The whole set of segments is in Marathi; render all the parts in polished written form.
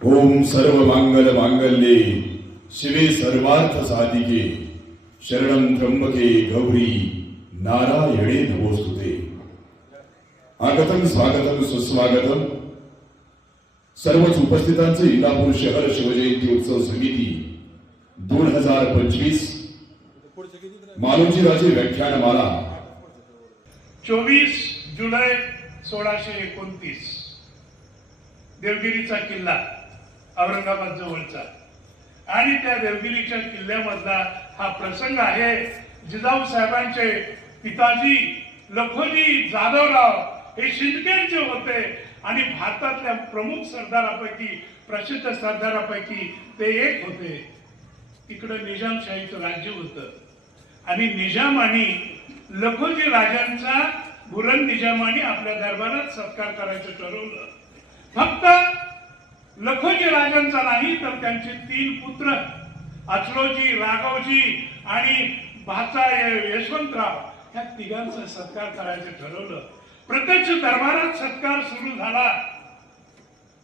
ओम सर्व मंगल मांगल्ये शिवे सर्वार्थ साधिके शरणं त्र्यंबके गौरी नारायणे नमोस्तुते। आगतम स्वागतम सुस्वागतम। सर्वच उपस्थितांचे इंदापूर शहर शिवजयंती उत्सव समिती 2025 मालोजी राजे व्याख्यानमाला 24 जुलै 1629 देवगिरीचा किल्ला औरंगाबाद जवळचा आणि त्या देवगिरीच्या किल्ल्यामधला हा प्रसंग आहे। जिजाऊ साहेबांचे पिताजी लखोजी जाधवराव हे शिंदखेडचे होते आणि भारतातल्या प्रमुख सरदारापैकी प्रसिद्ध सरदारापैकी ते एक होते। इकडे निजामशाहीचं राज्य होतं आणि निजाम आणि लखोजी राजांचा बुरन निजामाने आपल्या दरबारात सत्कार करायचं ठरवलं। फक्त लखोजी राजांचा नाही तर त्यांचे 3 पुत्र अचलोजी, राघवजी आणि भाचा यशवंतराव या तिघांचा सत्कार करायचं ठरवलं। प्रत्यक्ष दरबारात सत्कार सुरू झाला।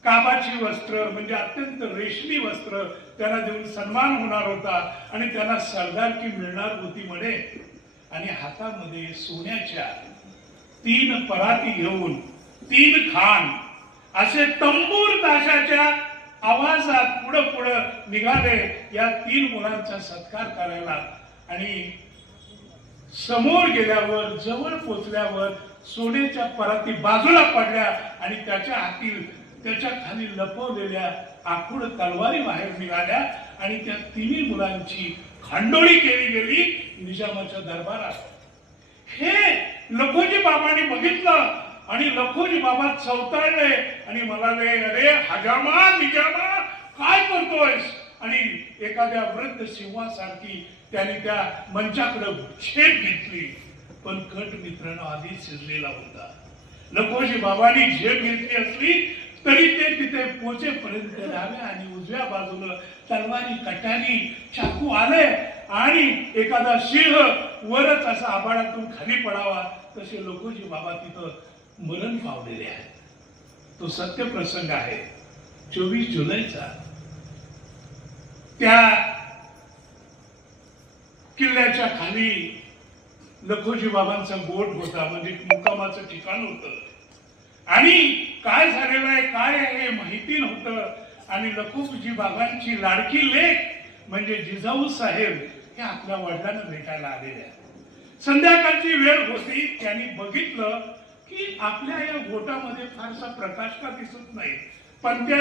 काबाची वस्त्र म्हणजे अत्यंत रेशमी वस्त्र त्यांना देऊन सन्मान होणार होता आणि त्यांना सरदारकी मिळणार होती म्हणे। आणि हातामध्ये सोन्याच्या 3 पराती घेऊन 3 खान असे तंबूर ताशाच्या आवाजात पुढे पुढे निघाले या 3 मुलांचा सत्कार करायला। आणि समोर गेल्यावर जवळ पोचल्यावर सोन्याच्या पराती बाजूला पडल्या आणि त्याच्या हातील त्याच्या खाली लपवलेल्या आखूड तलवारी बाहेर निघाल्या आणि त्या 3 मुलांची खांडोळी केली गेली निजामाच्या दरबारात। हे लखोजी बाबांनी बघितलं आणि लखोजी बाबा चौताळले आणि म्हणाले, अरे हजामा निजामा काय करतोयस? आणि एखाद्या वृद्ध सिंहासारखी त्याने त्या मंचाकडे झेप घेतली। पण कट मित्रांनो आधीच शिजलेला होता। लखोजी बाबांनी झेप घेतली असली तरी ते तिथे पोचेपर्यंत डाव्या आणि उजव्या बाजूला तलवारी, कटारी, चाकू आले आणि एखादा सिंह वरच असा आभाळातून खाली पडावा तसे लखोजी बाबा तिथं मरण पावलेले आहेत। तो सत्य प्रसंग आहे 24 जुलैचा। त्या किल्ल्याच्या खाली लखोजी बाबांचा गोठ होता म्हणजे मुक्कामाचं ठिकाण होतं आणि काय झालेलं आहे काय हे माहिती नव्हतं। आणि लखोजी बाबांची लाडकी लेक म्हणजे जिजाऊ साहेब हे आपल्या वडिलांना भेटायला आलेल्या। संध्याकाळची वेळ होती। त्यांनी बघितलं की आपल्या या गोटामध्ये फारसा प्रकाश का दिसत नाही पण त्या